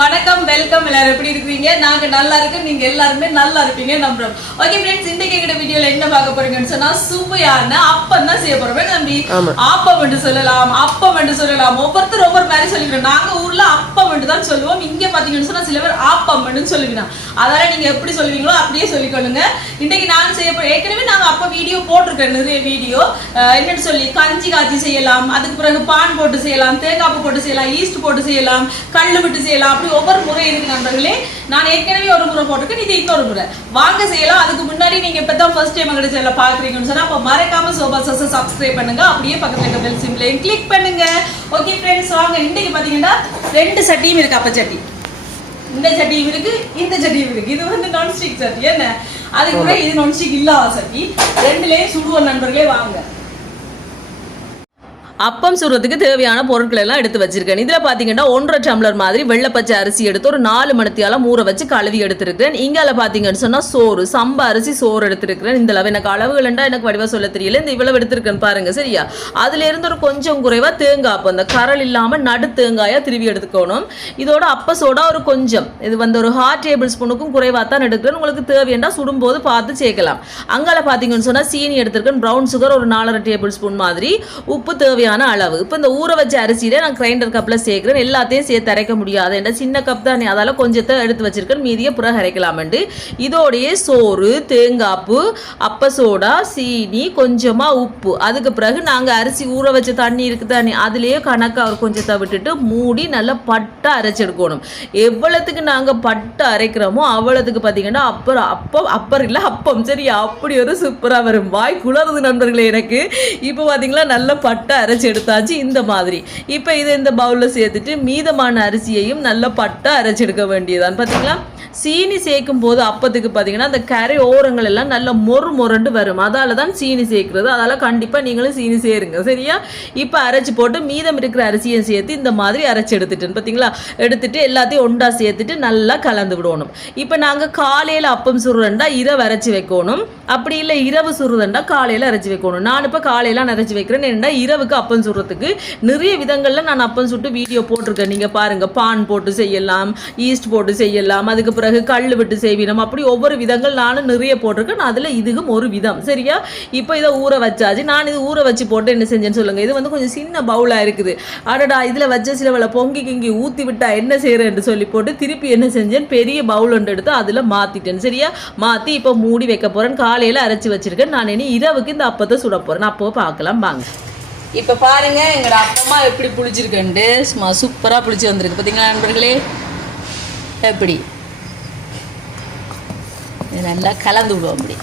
வணக்கம் வெல்கம் எல்லாரும் எப்படி இருக்கீங்க நாங்க நல்லா இருக்கோம் நீங்க எல்லாரும் நல்லா இருப்பீங்க நம்புறோம் ஓகே फ्रेंड्स இன்னைக்கு எங்க வீடியோல என்ன பார்க்க போறீங்கன்னு சொன்னா சுவையான அப்பம் தான் செய்ய போறோம் நம்பி ஆப்பம் என்று சொல்லலாம் ஒவ்வொருத்தர் ஒவ்வொரு மாதிரி சொல்லிக்கிறோம் நாங்க ஊர்ல அப்பம் என்று தான் சொல்லுவோம் இங்க பாத்தீங்கன்னு சொன்னா சில பேர் ஆப்பம் என்று சொல்லுவீங்க அதனால நீங்க எப்படி சொல்லுவீங்களோ அப்படியே சொல்லிக்கொள்ளுங்க இன்னைக்கு நான் செய்ய போறேன் ஏற்கனவே நாங்க அப்ப வீடியோ போட்டிருக்கேன் நிறைய வீடியோ என்னன்னு சொல்லி கஞ்சி காய்ச்சி செய்யலாம் அதுக்கு பிறகு பான் போட்டு செய்யலாம் தேங்காய் போட்டு செய்யலாம் ஈஸ்ட் போட்டு செய்யலாம் கல்லு விட்டு செய்யலாம் அப்படி ஒவ்வொரு முறை இருக்கு நண்பர்களே நான் ஏற்கனவே ஒரு முறை போட்டிருக்கேன் இது இன்னொரு முறை வாங்க செய்யலாம் அதுக்கு முன்னாடி நீங்க இப்பதான் ஃபர்ஸ்ட் டைம் எங்க சேனலை பாக்குறீங்கன்னு சொன்னா அப்ப மறக்காம சோபா சஸ் சப்ஸ்கிரைப் பண்ணுங்க அப்படியே பக்கத்துல இருக்க பெல் சிம்பிளையும் கிளிக் பண்ணுங்க ஓகே फ्रेंड्स வாங்க இன்னைக்கு பாத்தீங்கன்னா ரெண்டு சட்டியும் இருக்கு அப்ப சட்டி இந்த சட்டியும் இருக்கு இந்த சட்டியும் இருக்கு இது வந்து நான் ஸ்டிக் சட்டி என்ன அதுக்கு கூட இது நான் ஸ்டிக் இல்லாத சட்டி ரெண்டுலயும் சுடுவோம் நண்பர்களே வாங்க அப்பம் சுடுறதுக்கு தேவையான பொருட்கள் எல்லாம் எடுத்து வச்சிருக்கேன் இதுல பாத்தீங்கன்னா 1.5 டம்ளர் மாதிரி வெள்ளப்பச்சை அரிசி எடுத்து ஒரு 4 மணித்தியாலம் ஊற வச்சு கழுவி எடுத்திருக்கேன் இங்கால பாத்தீங்கன்னு சொன்னா சோறு சம்பா அரிசி சோறு எடுத்திருக்கிறேன் இந்த அளவு எனக்கு அளவுகள்ண்டா எனக்கு வடிவா சொல்ல தெரியல இந்த இவ்வளவு எடுத்திருக்கேன் பாருங்க சரியா அதுல இருந்து ஒரு கொஞ்சம் குறைவா தேங்காய் அப்பம் அந்த கரல் இல்லாம நடு தேங்காயா திருவி எடுத்துக்கணும் இதோட அப்ப சோடா ஒரு கொஞ்சம் இது வந்து ஒரு 1/2 டேபிள் ஸ்பூனுக்கும் குறைவா தான் எடுக்கிறேன் உங்களுக்கு தேவையா சுடும் போது பார்த்து சேர்க்கலாம் அங்கால பாத்தீங்கன்னு சொன்னா சீனி எடுத்திருக்கேன் பிரவுன் சுகர் ஒரு 4.5 டேபிள் ஸ்பூன் மாதிரி உப்பு தேவையான அளவு இப்போ இந்த ஊற வச்ச அரிசியில நான் கிரைண்டர் கப்ல சேர்க்கிறேன் எல்லாத்தையும் சேர்த்து அரைக்க முடியாது என்ற சின்ன கப் தான் அதால கொஞ்சத்தை எடுத்து வச்சிருக்கேன் மீதியை பிறகு அரைக்கலாம்ண்டு இதோடைய சோறு தேங்காப்பு அப்ப சோடா சீனி கொஞ்சமா உப்பு அதுக்கு பிறகு நாங்க அரிசி ஊற வச்ச தண்ணி இருக்கு தானே அதுலயே கணக்கா ஒரு கொஞ்சத்தை விட்டுட்டு மூடி நல்லா பட்டா அரைச்செடுக்கணும் எவ்வளவுக்கு நாங்க பட்டு அரைக்கிறோமோ அவ்வளவுக்கு பாத்தீங்கன்னா அப்பர் இல்ல அப்பம் சரியா அப்படி ஒரு சூப்பரா வரும் வாய் குளறுது நண்பர்களே எனக்கு இப்போ பாத்தீங்களா நல்ல பட்டா அரைச்சு எடுத்தாச்சு இந்த மாதிரி இப்போ இதை இந்த பவுல்ல சேர்த்துட்டு மீதமான அரிசியையும் நல்ல பட்டா அரைச்சு எடுக்க வேண்டியதான் பாத்தீங்களா சீனி சேர்க்கும் போது அப்பத்துக்கு பார்த்தீங்கன்னா அந்த கரை ஓரங்கள் எல்லாம் நல்ல மொரண்டு வரும் அதால தான் சீனி சேர்க்கிறது அதால கண்டிப்பாக நீங்களும் சீனி சேருங்க சரியா இப்போ அரைச்சி போட்டு மீதம் இருக்கிற அரிசியை சேர்த்து இந்த மாதிரி அரைச்சி எடுத்துட்டேன் பார்த்தீங்களா எடுத்துட்டு எல்லாத்தையும் ஒண்டா சேர்த்துட்டு நல்லா கலந்து விடணும் இப்போ நாங்கள் காலையில் அப்பம் சுடுறேன்டா இரவு அரைச்சி வைக்கணும் அப்படி இல்லை இரவு சுடுறதுண்டா காலையில் அரைச்சி வைக்கணும் நான் இப்போ காலையில் அரைச்சி வைக்கிறேன் என்னடா இரவுக்கு அப்பம் சுடுறதுக்கு நிறைய விதங்களில் நான் அப்பம் சுட்டு வீடியோ போட்டிருக்கேன் நீங்கள் பாருங்க பான் போட்டு செய்யலாம் ஈஸ்ட் போட்டு செய்யலாம் அதுக்கு பிறகு கல் விட்டு செய்வினம் அப்படி ஒவ்வொரு விதங்கள் நானும் நிறைய போட்டிருக்கேன் அதில் இதுக்கும் ஒரு விதம் சரியா இப்போ இதை ஊற வச்சாச்சு நான் இது ஊற வச்சு போட்டு என்ன செஞ்சேன்னு சொல்லுங்க இது வந்து கொஞ்சம் சின்ன பவுலாக இருக்குது அடடா இதில் வச்ச சிலவளை பொங்கி கிங்கி ஊற்றி விட்டா என்ன செய்கிறேன்னு சொல்லி போட்டு திருப்பி என்ன செஞ்சேன் பெரிய பவுல் ஒன்று எடுத்து அதில் மாற்றிட்டேன் சரியா மாற்றி இப்போ மூடி வைக்க போகிறேன் காலையில் அரைச்சி வச்சிருக்கேன் நான் இனி இரவுக்கு இந்த அப்பத்தை சுட போகிறேன் அப்போ பார்க்கலாம் வாங்க இப்போ பாருங்க எங்களோட அப்பமா எப்படி புளிச்சிருக்கேன்ட்டு சும்மா சூப்பராக புளிச்சு வந்திருக்கு பார்த்தீங்களா நண்பர்களே எப்படி நல்லா கலந்து விடுவோம் அப்படி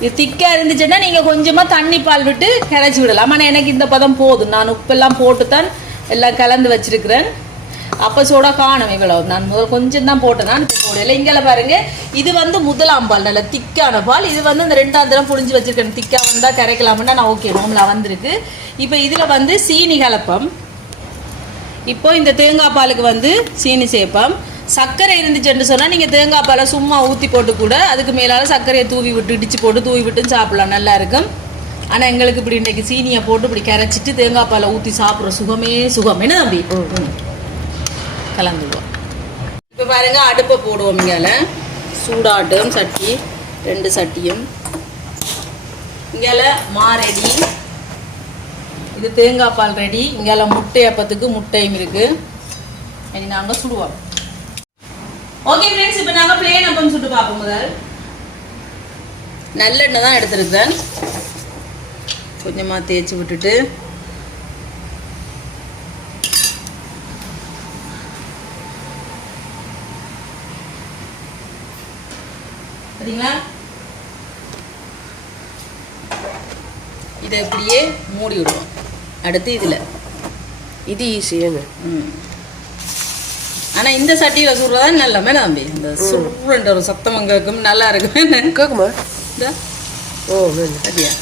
இது திக்காக இருந்துச்சுன்னா நீங்கள் கொஞ்சமாக தண்ணி பால் விட்டு கரைச்சி விடலாம் ஆனால் எனக்கு இந்த பதம் போதும் நான் உப்பெல்லாம் போட்டு தான் எல்லாம் கலந்து வச்சிருக்கிறேன் அப்போ சோடா காணும் இவ்வளோ நான் கொஞ்சம் தான் போட்டேன் நான் இப்போ போடல இங்கே பாருங்க இது வந்து முதலாம் பால் நல்ல திக்கான பால் இது வந்து இந்த 2ஆம் தரம் புழிஞ்சு வச்சிருக்கேன் திக்காக வந்தால் கரைக்கலாம்னா நான் ஓகே நோம்பலாக வந்திருக்கு இப்போ இதில் வந்து சீனி கலப்பம் இப்போ இந்த தேங்காய் பாலுக்கு வந்து சீனி சேர்ப்போம் சர்க்கரை இருந்துச்சுன்னு சொன்னால் நீங்கள் தேங்காய் பாலை சும்மா ஊற்றி போட்டு கூட அதுக்கு மேலால் சர்க்கரையை தூவி விட்டு இடிச்சு போட்டு தூவி விட்டு சாப்பிடலாம் நல்லா இருக்கும் ஆனால் எங்களுக்கு இப்படி இன்றைக்கி சீனியை போட்டு இப்படி கரைச்சிட்டு தேங்காய் பாலை ஊற்றி சாப்பிட்ற சுகமே சுகம் என்ன தம்பி கலந்துடுவோம் இப்போ பாருங்க அடுப்பை போடுவோம் இங்கால சூடாட்டும் சட்டி 2 சட்டியும் இங்கால ரெடி இது தேங்காய் பால் ரெடி இங்கால முட்டை அப்பத்துக்கு முட்டையும் இருக்கு இனி நாங்கள் சுடுவோம் ஓகே ஃப்ரெண்ட்ஸ் இப்போ நாங்கள் பிளேன் அப்பம் சுட்டு பார்ப்போம் முதல் நல்லெண்ணெய் தான் எடுத்துருக்கேன் கொஞ்சமாக தேய்ச்சி விட்டுட்டு சரிங்களா இதை இப்படியே மூடி விடுவோம் அடுத்து இதில் இது ஈஸியாங்க ஆனால் இந்த சட்டியில் சுடுறதா நல்ல மேலே தம்பி இந்த சுடுன்ற ஒரு சத்தம் கேட்கும் நல்லா இருக்கும் கேட்குமா ஓ சரியா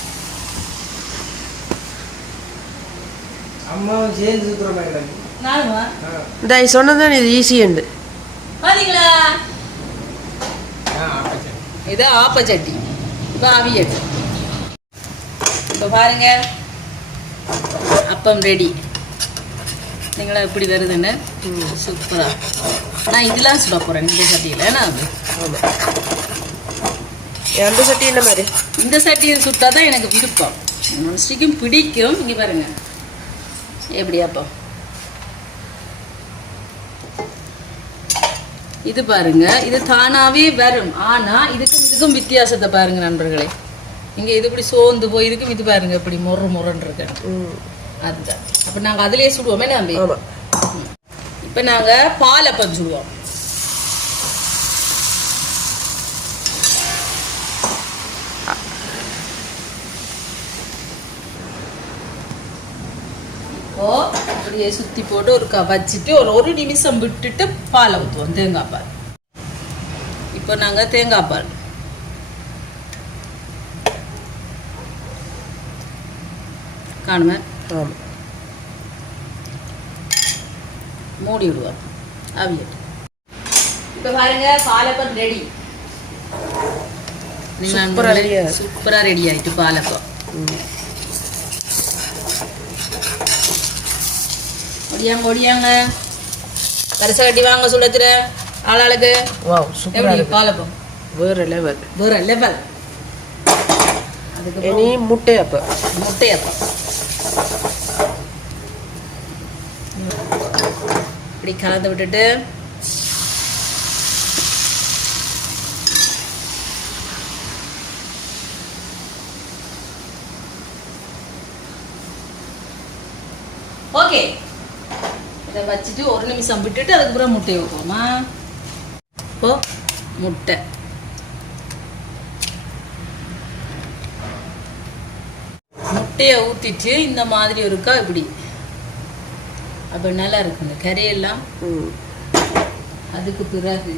அம்மா சேர்ந்து சுத்துற மாதிரி நானுமா இந்த சொன்னதான் இது ஈஸியுண்டு பாத்தீங்களா இது ஆப்பச்சட்டி இப்போ அவியட்டு இப்போ பாருங்க அப்பம் ரெடி நீங்களா எப்படி வருதுன்னு சூப்பரா. நான் இதெல்லாம் சுட போறேன் இந்த சட்டியில. நான் ஆமாம். அந்த சட்டி என்ன மாதிரி? இந்த சட்டியை சுட்டா தான் எனக்கு விருப்பம். நான்ஸ்டிக்கும் பிடிக்கும். இங்கே பாருங்க எப்படியாப்பா இது பாருங்க, இது தானாவே வரும். ஆனா இதுக்கும் வித்தியாசத்தை பாருங்க நண்பர்களே. இங்க இது இப்படி சோர்ந்து போய் இதுக்கும் இது பாருங்க இப்படி முறன்னு இருக்கு. அதுதான். அப்ப நாங்க அதுலயே சுடுவோமே நம்பி. இப்ப நாங்க பாலப்பம் சுடுவோம். இப்போ அப்படியே சுத்தி போட்டு ஒரு வச்சுட்டு ஒரு நிமிஷம் விட்டுட்டு பாலை ஊற்றுவோம். தேங்காய் பால். இப்போ நாங்க தேங்காய் பால் காணுமே. மூடி விடுவோம் அவியட்டு. இப்போ பாருங்க பாலப்பம் ரெடி. சூப்பரா ரெடி ஆயிட்டு பாலப்பம். ஒடியாங்க கரிசை கட்டி வாங்க சுடத்துல ஆளாளுக்கு. பாலப்பம் வேற லெவல். அதுக்கு முட்டையப்பம் இப்படி கலந்து விட்டுட்டு ஓகே இதை வச்சுட்டு ஒரு நிமிஷம் விட்டுட்டு அதுக்கப்புறம் முட்டையை ஊற்றுவோமா. இப்போ முட்டையை ஊற்றிட்டு இந்த மாதிரி இருக்கா இப்படி. அப்போ நல்லா இருக்கு இந்த கறியெல்லாம். அதுக்கு பிறகு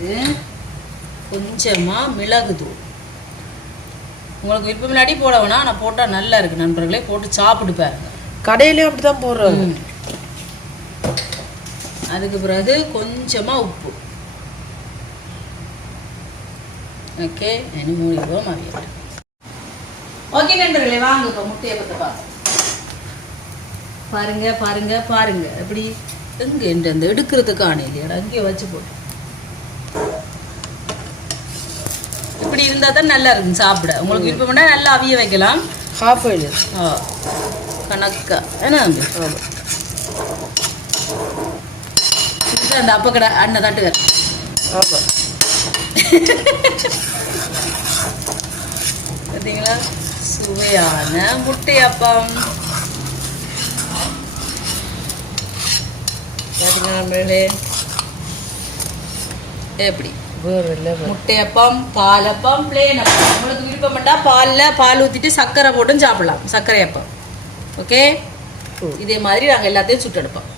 கொஞ்சமாக மிளகுத்தூள். உங்களுக்கு விருப்பம் முன்னாடி போட வேணாம். ஆனால் போட்டால் நல்லா இருக்கு நண்பர்களே. போட்டு சாப்பிட்டு பாருங்க. கடையிலே அப்படிதான் போடுறாங்க. அதுக்கு பிறகு கொஞ்சமா உப்பு. ஓகே இனி மூடிடுவோம் அவியட்டு. ஓகே நண்பர்களே வாங்க இப்போ முட்டையை பற்றி பாருங்க எப்படி எங்க அந்த எடுக்கிறதுக்கான இல்லையா அங்கேயே வச்சு போட்டு இப்படி இருந்தால் தான் நல்லா இருக்கும் சாப்பிட. உங்களுக்கு விருப்பம்னா நல்லா அவிய வைக்கலாம். ஹாஃப் ஆயில் கணக்கா என்ன அந்த அப்பக்கடை அண்ணன் தட்டுக்கார். பார்த்தீங்களா சுவையான முட்டையப்பம். பார்த்தீங்களா எப்படி முட்டையப்பம் பாலப்பம் பிளேன் அப்பம். உங்களுக்கு விருப்பப்பட்டா பால் ஊற்றிட்டு சர்க்கரை போட்டும் சாப்பிடலாம். சர்க்கரை அப்பம். ஓகே இதே மாதிரி நாங்கள் எல்லாத்தையும் சுட்டெடுப்போம்.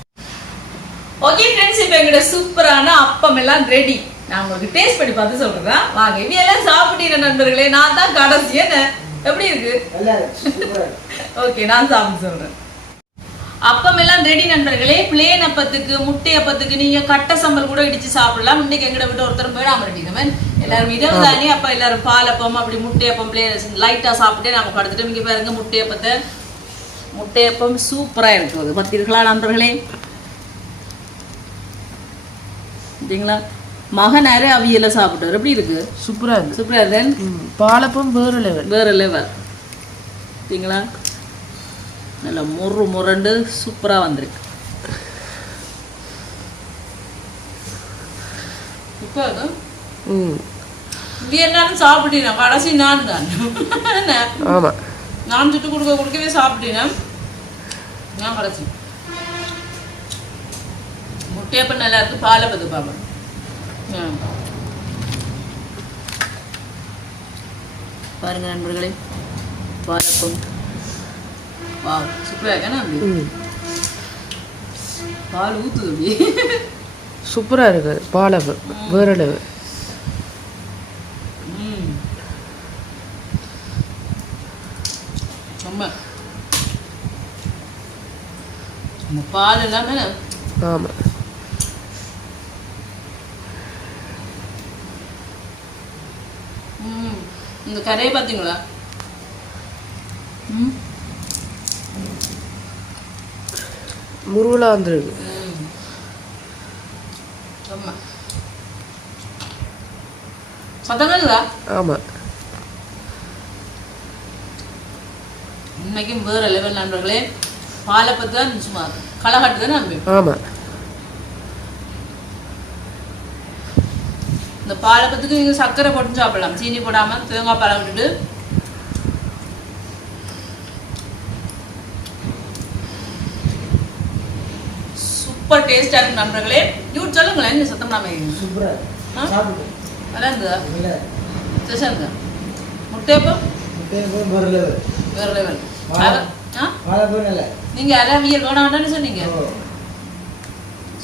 ஓகே ஃப்ரெண்ட்ஸ் இப்போ எங்களோட சூப்பரான அப்பம் எல்லாம் ரெடி. நான் உங்களுக்கு டேஸ்ட் பண்ணி பார்த்து சொல்றேன். வாங்க இவையெல்லாம் சாப்பிட்டீங்க நண்பர்களே. நான் தான் கடைசி. என்ன எப்படி இருக்கு? ஓகே நான் சாப்பிட்டு சொல்றேன். அப்பம் எல்லாம் ரெடி நண்பர்களே. பிளேன் அப்பத்துக்கு முட்டை அப்பத்துக்கு நீங்க கட்ட சம்பல் கூட இடிச்சு சாப்பிடலாம். இன்னைக்கு எங்கட விட்டு ஒருத்தரும் போயிடாம ரெடினமே எல்லாரும் இரவு தானே. அப்ப எல்லாரும் பாலப்பம் அப்படி முட்டையப்பம் பிளேன் லைட்டா சாப்பிட்டே நாம படுத்துட்டு இங்க பாருங்க முட்டையப்பம் சூப்பரா இருக்குது. பார்த்தீர்களா நண்பர்களே? சரிங்களா? மகனாரு அவியல சாப்பிட்டாரு. எப்படி இருக்கு? சூப்பரா இருக்கு. பாலப்பம் வேற லெவல். சரிங்களா? நல்லா முரண்டு சூப்பரா வந்திருக்கு. இப்போ இங்க எல்லாரும் சாப்பிட்டீங்க. கடைசி நான் தான். ஆமா நான் சுட்டு கொடுக்கவே சாப்பிட்டீங்க. நான் கடைசி முட்டையப்பம் நல்லா இருக்கு. பாலப்பது பாப்பா பாருங்க நண்பர்களே. பாலப்பம் சூப்பரா இருக்கு. பால் ஊத்துது. சூப்பரா இருக்கு. பாலப்பம் வேற லெவல். பால் எல்லாமே ஆமா இந்த கரையை பார்த்தீங்களா? முருகலா வந்துருக்கு. ஆமா சத்தங்கள்ல ஆமாம். இன்னைக்கும் வேற லெவல் நண்பர்களே. பாலை பற்றி தான் சும்மா களகாட்டு தானே நம்பி. ஆமாம். இந்த பாலை பத்துக்கு நீங்க சர்க்கரை போட்டு சாப்பிடலாம், சீனி போடாம தேங்காய் பாலை விட்டுட்டு. சூப்பர் டேஸ்டா இருக்கு நண்பர்களே. இவரு சொல்லுங்களேன், என்ன சத்தம் நாம சூப்பரா சாப்பிடு. நல்லா இருந்தா இல்ல சரி இருந்தா முட்டையப்பம் வேற லெவல். வேற லெவல். பாலப்பம் இல்ல. நீங்க அவியல் வேணாம்னு சொன்னீங்க.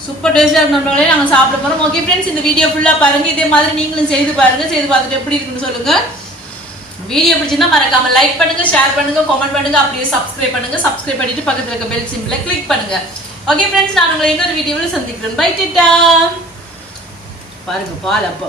சூப்பர் டேஸ்டா இருக்கு நண்பர்களே. நாங்க சாப்பிட போறோம். ஓகே ஃப்ரெண்ட்ஸ், இந்த வீடியோ ஃபுல்லா பாருங்க. இதே மாதிரி நீங்களும் செய்து பாருங்க. செய்து பார்த்துட்டு எப்படி இருக்குன்னு சொல்லுங்க. வீடியோ பிடிச்சிருந்தா மறக்காம லைக் பண்ணுங்க, ஷேர் பண்ணுங்க, கமெண்ட் பண்ணுங்க, அப்படியே சப்ஸ்கிரைப் பண்ணுங்க. சப்ஸ்கிரைப் பண்ணிட்டு பக்கத்துல இருக்க பெல் சிம்பிளை கிளிக் பண்ணுங்க. ஓகே ஃப்ரெண்ட்ஸ், நான் உங்களை இன்னொரு வீடியோவில் சந்திக்கிறேன். பை டாடா. பாருங்க பால் அப்போ